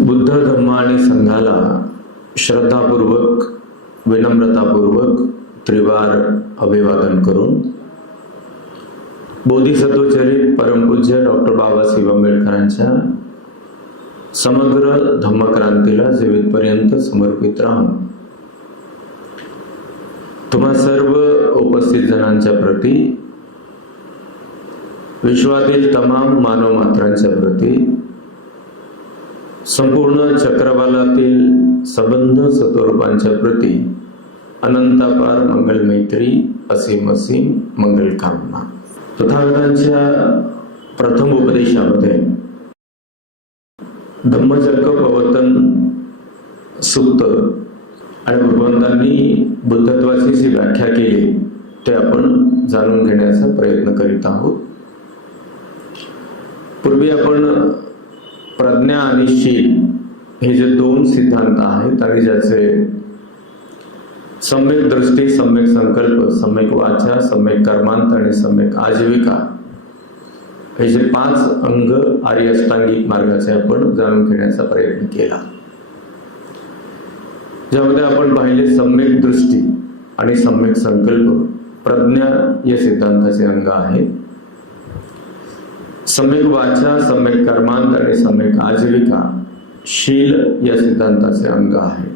बुद्ध धम्म आणि संघाला श्रद्धापूर्वक विनम्रतापूर्वक त्रिवार अभिवादन करून बोधिसत्वचरित परमपूज्य डॉक्टर बाबासाहेब आंबेडकरांच्या समग्र धम्मक्रांतीला जीवितपर्यंत समर्पित राहून तुम्हा सर्व उपस्थित जणांच्या प्रती, विश्वातील तमाम मानव मात्रांच्या प्रती, संपूर्ण चक्रवालातील सबंध सत्वरूपांच्या प्रती अनंतापार मंगल मैत्री, असीम असीम मंगल कामना. तथागतांच्या प्रथम उपदेशामध्ये धम्मचक्र प्रवर्तन सुक्त आणि भगवंतांनी बुद्धत्वाची जी व्याख्या केली ते आपण जाणून घेण्याचा प्रयत्न करीत आहोत. पूर्वी आपण प्रज्ञा आणि शील हे जे दोन सिद्धांत आहेत आणि ज्याचे सम्यक दृष्टी, सम्यक संकल्प, सम्यक वाचा, सम्यक कर्मांत आणि सम्यक आजीविका हे जे 5 अंग आर्य अष्टांगिक मार्गाचे आपण जाणून घेण्याचा प्रयत्न केला. ज्यामध्ये आपण पाहिले सम्यक दृष्टी आणि सम्यक संकल्प प्रज्ञा या सिद्धांताचे अंग आहे. सम्यक वाचा, सम्यक कर्मांत आणि सम्यक आजीविका शील या सिद्धांताचे अंग आहे.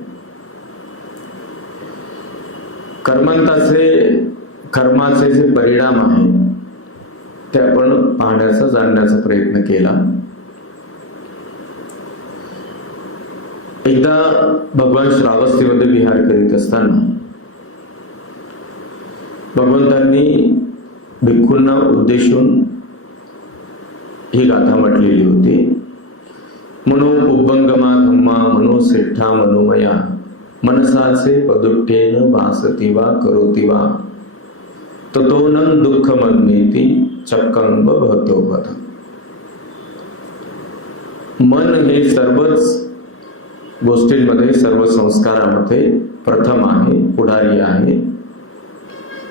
कर्माचे जे परिणाम आहेत ते आपण पाहण्याचा, जाणण्याचा प्रयत्न केला. एकदा भगवान श्रावस्तीमध्ये विहार करीत असताना भगवंतांनी भिक्खूंना उद्देशून ही गाथा म्हटलेली होती. मनो पुब्बंगमा धम्मा मनो सेठ्ठा मनोमया मनसाचे पदुट्ठेन वासती वा करोती वा ततोनं दुःख मन्मेती चक्कं भवतो वद. मन हे सर्वच गोष्टींमध्ये, सर्व संस्कारामध्ये प्रथम आहे, पुढारी आहे,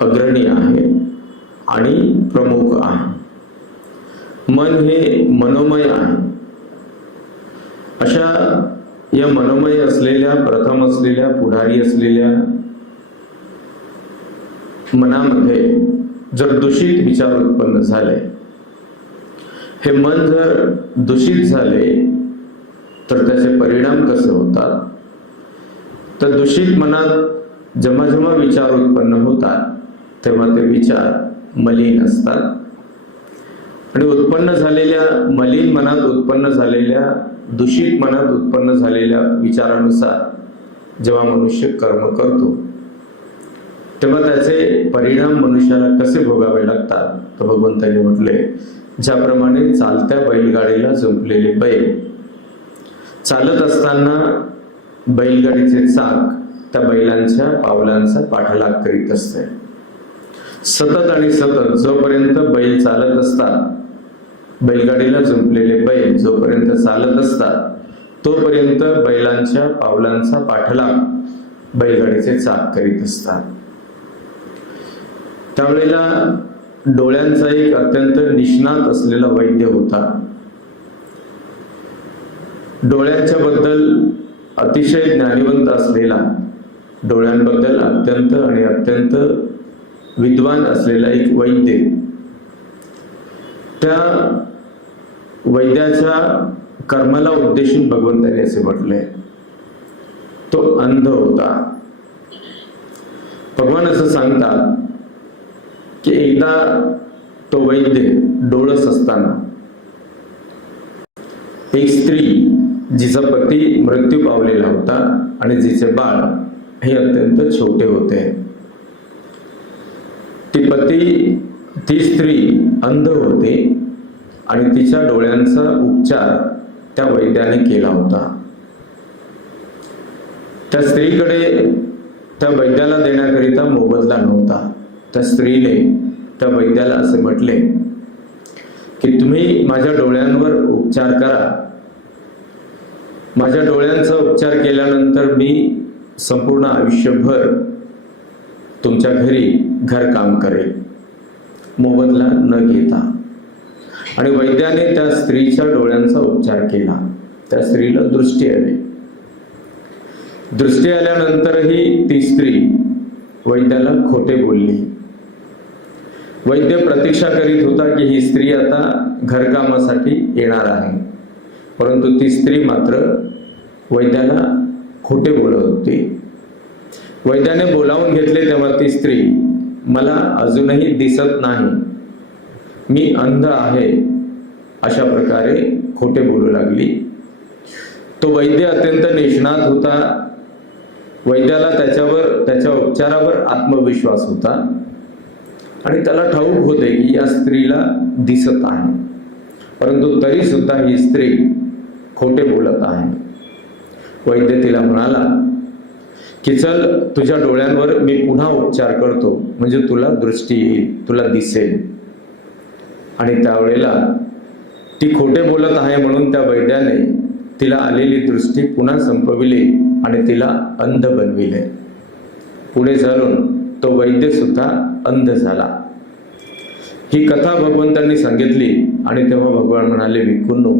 अग्रणी आहे आणि प्रमुख आहे. मन हे मनोमय आहे. अशा या मनोमय असलेल्या, प्रथम असलेल्या, पुढारी असलेल्या मनामध्ये जर दूषित विचार उत्पन्न झाले, हे मन जर दूषित झाले तर त्याचे परिणाम कसे होतात? तर दूषित मनात जेव्हा जेव्हा विचार उत्पन्न होतात तेव्हा ते विचार मलिन असतात आणि उत्पन्न झालेल्या मलिन मनात उत्पन्न झालेल्या, दूषित मनात उत्पन्न झालेल्या विचारानुसार जेव्हा मनुष्य कर्म करतो तेव्हा त्याचे परिणाम मनुष्याला कसे भोगावे लागतात? तर भगवंतांनी म्हटले, ज्याप्रमाणे चालत्या बैलगाडीला जुंपलेले बैल चालत असताना बैलगाडीचे चाक त्या बैलांच्या पावलांचा पाठलाग करीत असते. सतत आणि सतत जोपर्यंत बैल चालत असतात, बैलगाडीला जुंपलेले बैल जोपर्यंत चालत असतात तोपर्यंत बैलांच्या पावलांचा पाठलाग बैलगाडीचे चाक करीत असतात. त्यावेळेला डोळ्यांचा एक अत्यंत निष्णात असलेला वैद्य होता. डोळ्यांच्या बद्दल अतिशय ज्ञानिवंत असलेला, डोळ्यांबद्दल अत्यंत विद्वान असलेला एक वैद्य, त्या वैद्याच्या कर्माला उद्देशून भगवंताने असे म्हटले, तो अंध होता. भगवान असं सांगतात की एकदा तो वैद्य डोळस असताना एक स्त्री जिचा पती मृत्यू पावलेला होता आणि जिचे बाळ हे अत्यंत छोटे होते, ती स्त्री अंध होती आणि तिच्या डोळ्यांचा उपचार त्या वैद्याने केला होता. त्या स्त्रीकडे त्या वैद्याला देण्याकरिता मोबदला नव्हता. त्या स्त्रीने त्या वैद्याला असे म्हटले की तुम्ही माझ्या डोळ्यांवर उपचार करा. माझ्या डोळ्यांचा उपचार केल्यानंतर मी संपूर्ण आयुष्यभर तुमच्या घरी घरकाम करेल, मोबदला न घेता. आणि वैद्याने त्या स्त्रीच्या डोळ्यांचा उपचार केला. त्या स्त्रीला दृष्टी आली. दृष्टी आल्यानंतरही ती स्त्री वैद्याला खोटे बोलली. वैद्य प्रतीक्षा करीत होता की ही स्त्री आता घरकामासाठी येणार आहे, परंतु ती स्त्री मात्र वैद्याला खोटे बोलत होती. वैद्याने बोलावून घेतले तेव्हा ती स्त्री, मला अजूनही दिसत नाही, मी अंध आहे, अशा प्रकारे खोटे बोलू लागली. तो वैद्य अत्यंत निष्णात होता. वैद्याला त्याच्या उपचारावर आत्मविश्वास होता आणि त्याला ठाऊक होते की या स्त्रीला दिसत आहे, परंतु तरी सुद्धा ही स्त्री खोटे बोलत आहे. वैद्य तिला म्हणाला की चल, तुझ्या डोळ्यांवर मी पुन्हा उपचार करतो, म्हणजे तुला दृष्टी येईल, तुला दिसेल. आणि त्यावेळेला ती खोटे बोलत आहे म्हणून त्या वैद्याने तिला आलेली दृष्टी पुन्हा संपविली आणि तिला अंध बनविले. पुढे चालून तो वैद्य सुद्धा अंध झाला. ही कथा भगवंतांनी सांगितली आणि तेव्हा भगवान म्हणाले, भिक्खूंनो,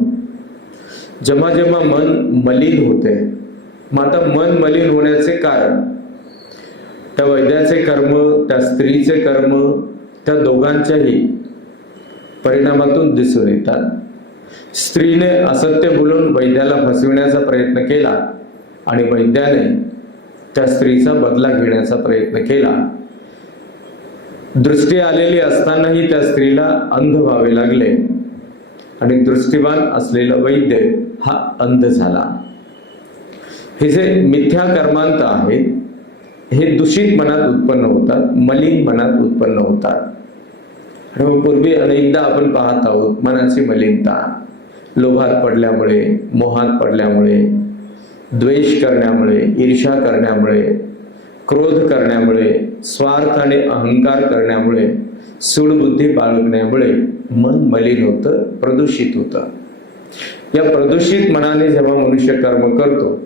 जेव्हा जेव्हा मन मलिन होते, मग आता मन मलिन होण्याचे कारण त्या वैद्याचे कर्म, त्या स्त्रीचे कर्म, त्या दोघांच्याही परिणामातून दिसून येतात. स्त्रीने असत्य बोलून वैद्याला फसविण्याचा प्रयत्न केला आणि वैद्याने त्या स्त्रीचा बदला घेण्याचा प्रयत्न केला. दृष्टी आलेली असतानाही त्या स्त्रीला अंध व्हावे लागले आणि दृष्टिवान असलेला वैद्य हा अंध झाला. हे जे मिथ्या कर्मांत आहेत, हे दूषित मनात उत्पन्न होतात, मलिन मनात उत्पन्न होतात. आणि पूर्वी अनेकदा आपण पाहत आहोत मनाची मलिनता लोभात पडल्यामुळे, मोहात पडल्यामुळे, द्वेष करण्यामुळे, ईर्ष्या करण्यामुळे, क्रोध करण्यामुळे, स्वार्थ आणि अहंकार करण्यामुळे, सूडबुद्धी बाळगण्यामुळे मन मलिन होतं, प्रदूषित होतं. या प्रदूषित मनाने जेव्हा मनुष्य कर्म करतो,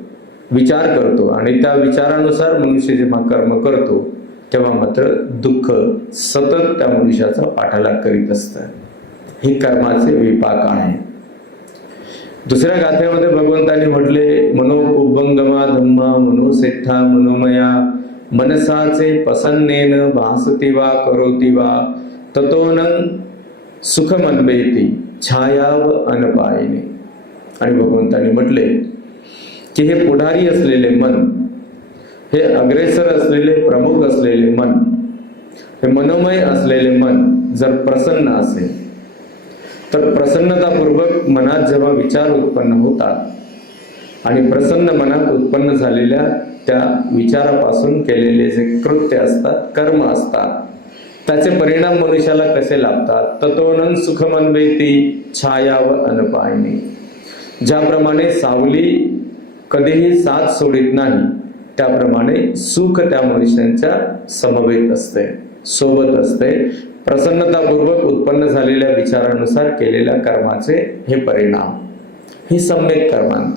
विचार करतो आणि त्या विचारानुसार मनुष्य जेव्हा कर्म करतो, तेव्हा मात्र दुःख सतत त्या मनुष्याचा पाठलाग करीत असतं. हे कर्माचे विपाक आहे. दुसऱ्या गाथेमध्ये भगवंतांनी म्हटले, मनोकुभंगमा धम्मा मनोसेठा मनोमया मनसाचे प्रसन्नेन भासती वा करोती वा ततोनं सुखमन्वेती छायाव अनपायिने. आणि भगवंतांनी म्हटले की हे पुढारी असलेले मन, हे अग्रेसर असलेले, प्रमुख असलेले मन, हे मनोमय असलेले मन जर प्रसन्न असेल तर प्रसन्नतापूर्वक मनात जेव्हा विचार उत्पन्न होतात आणि प्रसन्न मनात उत्पन्न झालेल्या त्या विचारापासून केलेले जे कृत्य असतात, कर्म असतात, त्याचे परिणाम मनुष्याला कसे लाभतात? ततोनं सुखमन्वेती छायाव अनपायिने. ज्याप्रमाणे सावली कधीही साथ सोडित नाही, त्याप्रमाणे सुख त्या मनुष्यांच्या समवेत असते, सोबत असते. प्रसन्नतापूर्वक उत्पन्न झालेल्या विचारानुसार केलेल्या कर्माचे हे परिणाम, हे सम्यक कर्मांत.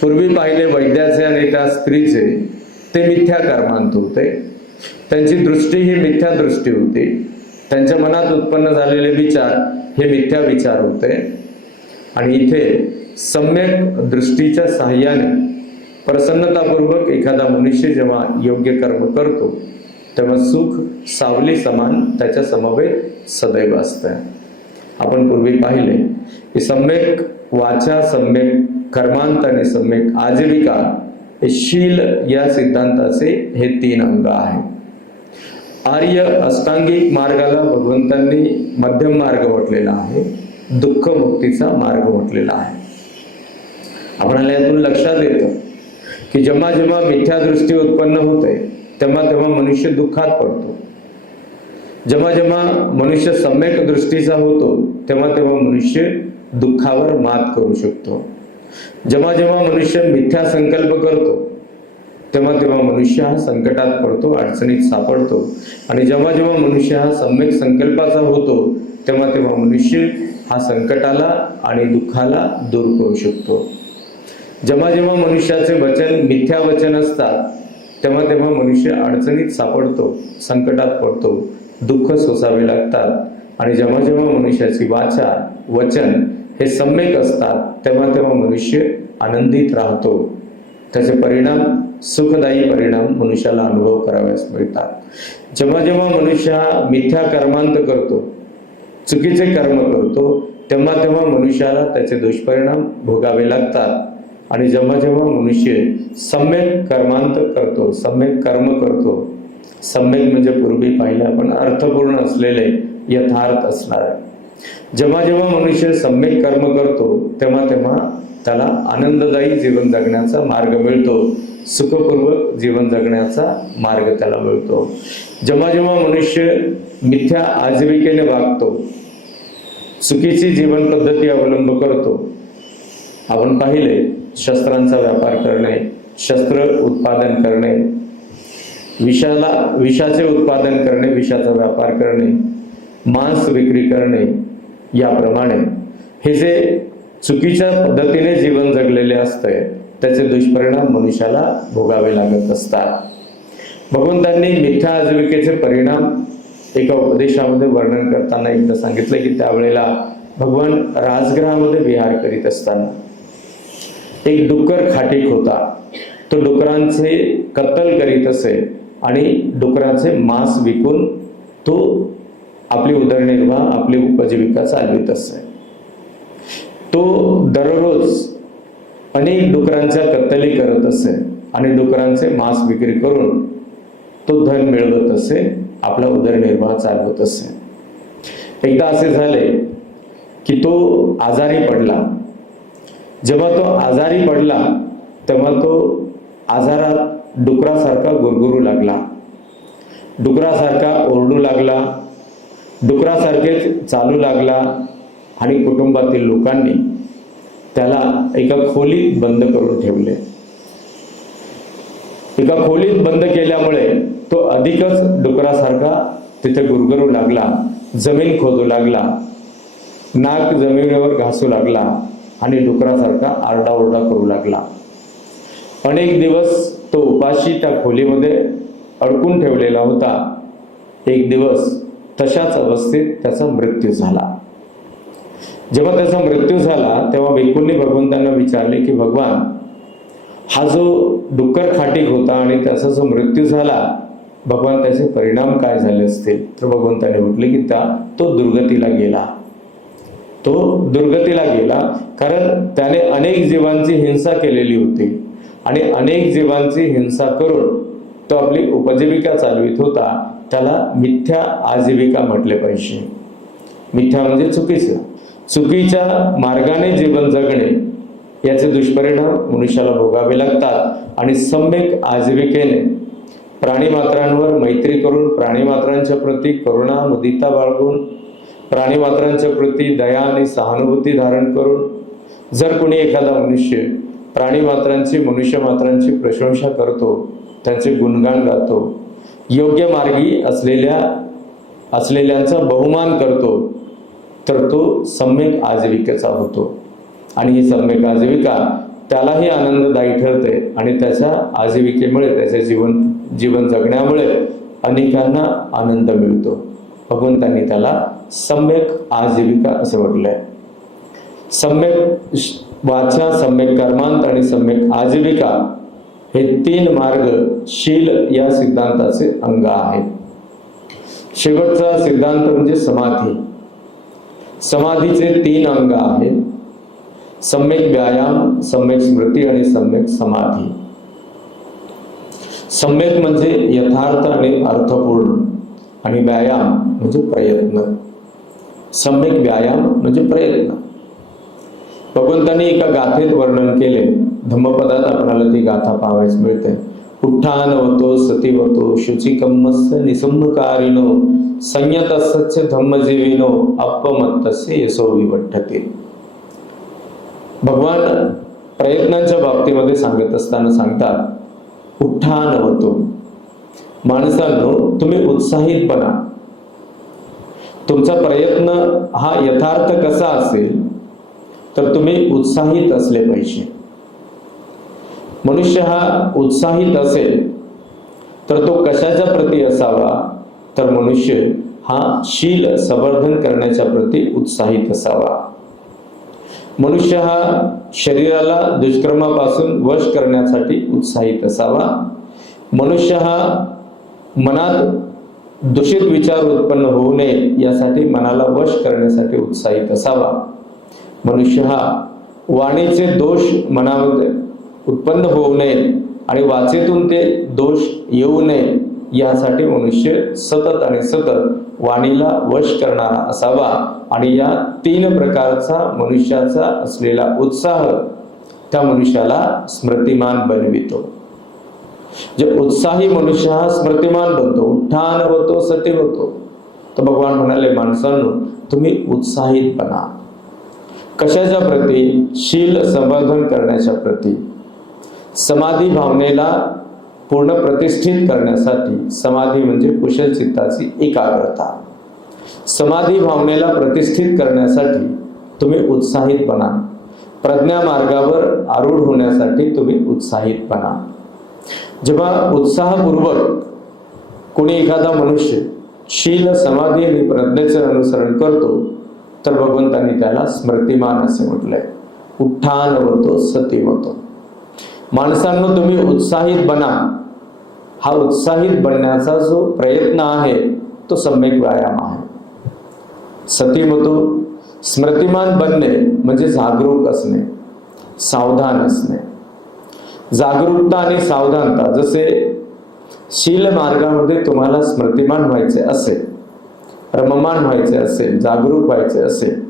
पूर्वी पाहिले वैद्याचे आणि त्या स्त्रीचे ते मिथ्या कर्मांत होते. त्यांची दृष्टी ही मिथ्या दृष्टी होती. त्यांच्या मनात उत्पन्न झालेले विचार हे मिथ्या विचार होते. आणि इथे सम्यक दृष्टीच्या साहाय्याने प्रसन्नतापूर्वक एखादा मनुष्य जेव्हा योग्य कर्म करतो, तेव्हा सुख सावली समान त्याच्या समवेत सदैव असतं. आपण पूर्वी पाहिले की सम्यक वाचा, सम्यक कर्मांत आणि सम्यक आजीविका हे शील या सिद्धांताचे हे 3 अंग आहे. आर्य अष्टांगिक मार्गाला भगवंतांनी मध्यम मार्ग म्हटलेला आहे, दुःख मुक्तीचा मार्ग म्हटलेला आहे. आपल्याला यातून लक्षात येतं की जेव्हा जेव्हा मिथ्या दृष्टी उत्पन्न होते, तेव्हा तेव्हा मनुष्य दुःखात पडतो. जेव्हा जेव्हा मनुष्य सम्यक दृष्टीचा होतो, तेव्हा तेव्हा मनुष्य दुःखावर मात करू शकतो. जेव्हा जेव्हा मनुष्य मिथ्या संकल्प करतो, तेव्हा तेव्हा मनुष्य हा संकटात पडतो, अडचणीत सापडतो. आणि जेव्हा जेव्हा मनुष्य हा सम्यक संकल्पाचा होतो, तेव्हा तेव्हा मनुष्य हा संकटाला आणि दुःखाला दूर करू शकतो. जेव्हा जेव्हा मनुष्याचे वचन मिथ्या वचन असतात, तेव्हा तेव्हा मनुष्य अडचणीत सापडतो, संकटात पडतो, दुःख सोसावे लागतात. आणि जेव्हा जेव्हा मनुष्याची वाचा, वचन हे सम्यक असतात तेव्हा तेव्हा मनुष्य आनंदित राहतो. त्याचे परिणाम, सुखदायी परिणाम मनुष्याला अनुभव कराव्यास मिळतात. जेव्हा जेव्हा मनुष्य मिथ्या कर्मांत करतो, चुकीचे कर्म करतो, तेव्हा तेव्हा मनुष्याला त्याचे दुष्परिणाम भोगावे लागतात. आणि जेव्हा जेव्हा मनुष्य सम्यक कर्मांत करतो, सम्यक कर्म करतो, सम्यक म्हणजे पूर्वी पाहिलं आपण अर्थपूर्ण असलेले, यथार्थ असणारे, जेव्हा जेव्हा मनुष्य सम्यक कर्म करतो तेव्हा तेव्हा त्याला आनंददायी जीवन जगण्याचा मार्ग मिळतो, सुखपूर्वक जीवन जगण्याचा मार्ग त्याला मिळतो. जेव्हा जेव्हा मनुष्य मिथ्या आजीविकेने वागतो, चुकीची जीवन पद्धती अवलंब करतो, आपण पाहिले शस्त्रांचा व्यापार करणे, शस्त्र उत्पादन करणे, विषाचे उत्पादन करणे, विषाचा व्यापार करणे, मांस विक्री करणे, याप्रमाणे हे जे चुकीच्या पद्धतीने जीवन जगलेले असते त्याचे दुष्परिणाम मनुष्याला भोगावे लागत असतात. भगवंतांनी मिथ्या आजीविकेचे परिणाम एका उपदेशामध्ये वर्णन करताना एकदा सांगितलं की त्यावेळेला भगवान राजगृहामध्ये विहार करीत असताना एक डुक्कर खाटीक होता. तो डुकरांचे कत्तल करीत असे आणि डुकराचे मांस विकून तो आपली उदरनिर्वाह, आपली उपजीविका चालवित असे. तो दररोज अनेक डुकरांच्या कत्तली करत असे आणि डुकरांचे मांस विक्री करून तो धन मिळवत असे, आपला उदरनिर्वाह चालवत असे. एकदा असे झाले की तो आजारी पडला. जेव्हा तो आजारी पडला तेव्हा तो आजारात डुकरासारखा गुरगुरू लागला, डुकरासारखा ओरडू लागला, डुकरासारखेच चालू लागला आणि कुटुंबातील लोकांनी त्याला एका खोलीत बंद करून ठेवले. एका खोलीत बंद केल्यामुळे तो अधिकच डुकरासारखा तिथे गुरगुरू लागला, जमीन खोदू लागला, नाक जमिनीवर घासू लागला आणि डुकरासारखा आरडाओरडा करू लागला. अनेक दिवस तो उपाशी त्या खोलीमध्ये अडकून ठेवलेला होता. एक दिवस तशाच अवस्थेत त्याचा मृत्यू झाला. जेव्हा त्याचा मृत्यू झाला तेव्हा भिक्खूंनी भगवंतांना विचारले की भगवान, हा जो डुक्कर खाटीक होता आणि त्याचा जो मृत्यू झाला, भगवान त्याचे परिणाम काय झाले असतील? तर भगवंतांनी म्हटले की तो दुर्गतीला गेला. तो दुर्गतीला गेला कारण त्याने अनेक जीवांची हिंसा केलेली होती आणि अनेक जीवांची हिंसा करून तो आपली उपजीविका चालवित होता. त्याला मिथ्या आजीविका म्हटले पाहिजे. मिथ्या म्हणजे चुकीच्या मार्गाने जीवन जगणे, याचे दुष्परिणाम मनुष्याला भोगावे लागतात. आणि सम्यक आजीविकेने प्राणीमात्रांवर मैत्री करून, प्राणीमात्रांच्या प्रती करुणा मुदिता बाळगून, प्राणीमात्रांच्या प्रती दया आणि सहानुभूती धारण करून जर कोणी एखादा मनुष्य प्राणीमात्रांची, मनुष्य मात्रांची प्रशंसा करतो, त्यांचे गुणगान गातो, योग्य मार्गी असलेल्यांचा बहुमान करतो, तर तो सम्यक आजीविकेचा होतो. आणि ही सम्यक आजीविका त्यालाही आनंददायी ठरते आणि त्याच्या आजीविकेमुळे, त्याच्या जीवन जगण्यामुळे अनेकांना आनंद मिळतो. भगवंतांनी त्याला सम्यक आजीविका असे म्हटलंय. सम्यक वाचा, सम्यक कर्मांत आणि सम्यक आजीविका हे 3 मार्ग शील या सिद्धांताचे अंग आहेत. शेवटचा सिद्धांत म्हणजे समाधी. समाधीचे 3 अंग आहेत: सम्यक व्यायाम, सम्यक स्मृती आणि सम्यक समाधी. सम्यक म्हणजे यथार्थ आणि अर्थपूर्ण, आणि व्यायाम म्हणजे प्रयत्न. सम्यक व्यायाम म्हणजे प्रयत्न. भगवंतांनी एका गाथेत वर्णन केले, धम्मपदात आपल्याला ती गाथा पाहावयास मिळते. उत्थानवतो सतीवतो शुचिकम्मस्य निसंभकारिणो संयतस्य धम्मजीविनो अपमत्तस्य यशो विवठ्ठते. भगवान प्रयत्नांच्या बाबतीमध्ये सांगत असताना सांगतात, उत्थानवतो, माणसांनो तुम्ही उत्साहित बना. तुमचा प्रयत्न हा यथार्थ कसा असेल तर तुम्ही उत्साहित असले पाहिजे. मनुष्य हा उत्साहित असेल तर तो कशाच्या प्रती असावा? तर मनुष्य हा शील संवर्धन करण्याच्या प्रती उत्साहित असावा. मनुष्य हा शरीराला दुष्कर्मापासून वश करण्यासाठी उत्साहित असावा. मनुष्य हा मनात दूषित विचार उत्पन्न होऊ नये यासाठी मनाला वश करण्यासाठी उत्साहित असावा. मनुष्य हा वाणीचे दोष मनामध्ये उत्पन्न होऊ नये आणि वाचेतून ते दोष येऊ नये यासाठी मनुष्य सतत आणि सतत वाणीला वश करणारा असावा. आणि या 3 प्रकारचा मनुष्याचा असलेला उत्साह त्या मनुष्याला स्मृतिमान बनवितो. जे उत्साही मनुष्य हा स्मृतिमान बनतो, उठ्ठान होतो, सती होतो. तर भगवान म्हणाले, माणसांनो तुम्ही उत्साहित बना. कशाच्या प्रती? शील संवर्धन करण्याच्या प्रती. समाधी भावनेला पूर्ण प्रतिष्ठित करण्यासाठी. समाधी म्हणजे कुशल चित्ताची एकाग्रता. समाधी भावनेला प्रतिष्ठित करण्यासाठी तुम्ही उत्साहित बना. प्रज्ञा मार्गावर आरूढ होण्यासाठी तुम्ही उत्साहित बना. जेव्हा उत्साहपूर्वक कोणी एखादा मनुष्य शील, समाधी आणि प्रज्ञेचे अनुसरण करतो तर भगवंतांनी त्याला स्मृतिमान असे म्हटलंय. उठ्ठान होतो, सती होतो. माणसांनो तुम्ही उत्साहित बना. हा उत्साहित बनण्याचा जो प्रयत्न आहे तो सम्यक व्यायाम आहे. सती होतो. स्मृतिमान बनणे म्हणजे जागरूक असणे, सावधान असणे. जागरूकता आणि सावधानता. जसे शील मार्गामध्ये तुम्हाला स्मृतिमान व्हायचे असेल, रममान व्हायचे असेल, जागरूक व्हायचे असेल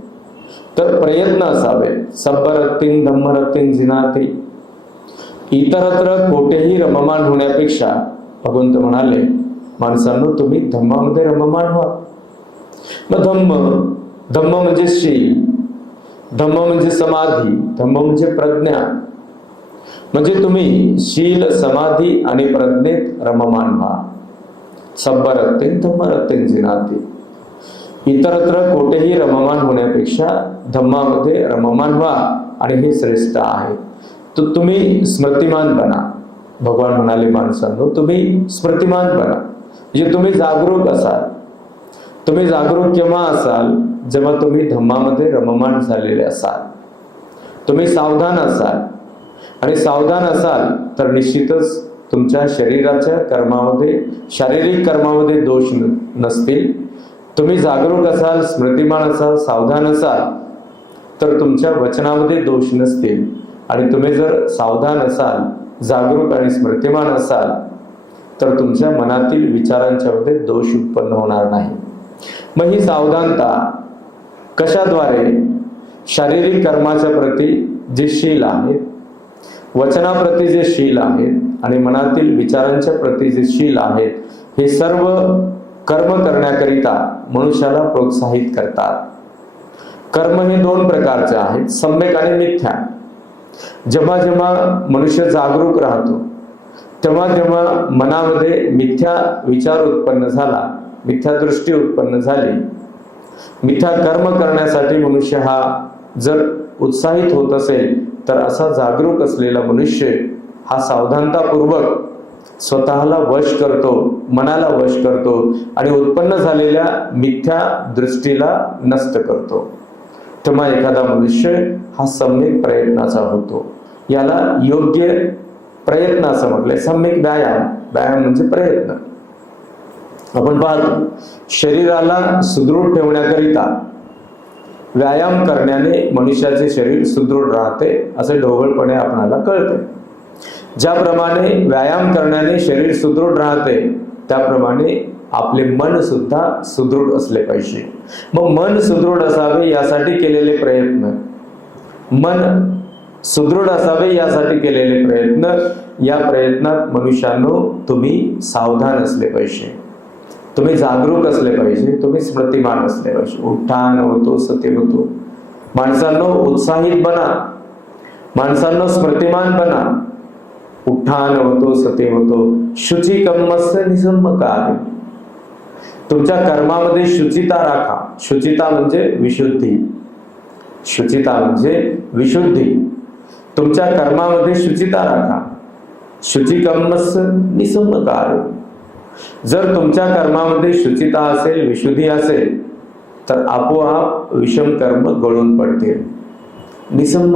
तर प्रयत्न असावे. सब्बरत्तीन धम्मरत्तीन जिनाती. इतरत्र कोठेही रममान होण्यापेक्षा भगवंत म्हणाले, माणसांनो तुम्ही धम्मामध्ये रममान व्हा. मग धम्म म्हणजे शील, धम्म म्हणजे समाधी, धम्म म्हणजे प्रज्ञा. म्हणजे तुम्ही शील, समाधी आणि प्रज्ञेत रममान व्हा. सब्बरत्तीन धम्मरत्तीन जिनाती. इतरत्र कोठेही रममान होण्यापेक्षा धम्मामध्ये रममान व्हा आणि हे श्रेष्ठ आहे. तर तुम्ही स्मृतिमान बना. भगवान म्हणाले, माणसांनो तुम्ही स्मृतिमान बना. म्हणजे तुम्ही जागरूक असाल. तुम्ही जागरूक केव्हा असाल? जेव्हा तुम्ही धम्मामध्ये रममान झालेले असाल. तुम्ही सावधान असाल. आणि सावधान असाल तर निश्चितच तुमच्या शरीराच्या कर्मामध्ये, शारीरिक कर्मामध्ये दोष नसतील. तुम्ही जागरूक असाल, स्मृतिमान असाल, सावधान असाल तर तुमच्या वचनामध्ये दोष नसतील. आणि तुम्ही जर सावधान असाल, जागरूक आणि स्मृतिमान असाल तर तुमच्या मनातील विचारांच्या मध्ये दोष उत्पन्न होणार नाही. मग ही सावधानता कशाद्वारे? शारीरिक कर्माच्या प्रती जे शील आहेत, वचनाप्रती जे शील आहेत आणि मनातील विचारांच्या प्रती जे शील आहेत, हे सर्व कर्म करण्याकरिता मनुष्याला प्रोत्साहित करतात. कर्म हे 2 प्रकारचे आहेत, सम्यक आणि मिथ्या. जेव्हा जेव्हा मनुष्य जागरूक राहतो तेव्हा जेव्हा मनामध्ये मिथ्या विचार उत्पन्न झाला, मिथ्या दृष्टी उत्पन्न झाली, मिथ्या कर्म करण्यासाठी मनुष्य हा जर उत्साहित होत असेल तर असा जागरूक असलेला मनुष्य हा सावधानतापूर्वक स्वतःला वश करतो, मनाला वश करतो आणि उत्पन्न झालेल्या मिथ्या दृष्टीला नष्ट करतो. तेव्हा एखादा मनुष्य हा सम्यक प्रयत्नाचा होतो. याला योग्य प्रयत्न असं म्हटलंय. सम्यक व्यायाम. व्यायाम म्हणजे प्रयत्न. आपण पाहतो शरीराला सुदृढ ठेवण्याकरिता व्यायाम करण्याने मनुष्याचे शरीर सुदृढ राहते असे ढोबळपणे आपणाला कळते. ज्याप्रमाणे व्यायाम करण्याने शरीर सुदृढ राहते त्याप्रमाणे आपले मन सुद्धा सुदृढ असले पाहिजे. मग मन सुदृढ असावे यासाठी केलेले प्रयत्न, मन सुदृढ असावे यासाठी केलेले प्रयत्न, या प्रयत्नात मनुष्यानो तुम्ही सावधान असले पाहिजे, तुम्ही जागरूक असले पाहिजे, तुम्ही स्मृतिमान असले पाहिजे. उठ्ठान होतो, सती होतो. माणसांनो उत्साहित बना, माणसांनो स्मृतिमान बना. उठ्ठान होतो, सती होतो. शुची कर्मस्य निसम्मकार. तुमच्या कर्मामध्ये शुचिता राखा. शुचिता म्हणजे विशुद्धी. शुचिता म्हणजे विशुद्धी. तुमच्या कर्मामध्ये शुचिता राखा. शुची कर्मस्य निसम्मकार. जर तुमच्या कर्मामध्ये शुचिता असेल, विशुद्धी असेल तर आपोआप विषम कर्म गळून पडतील. निसंमत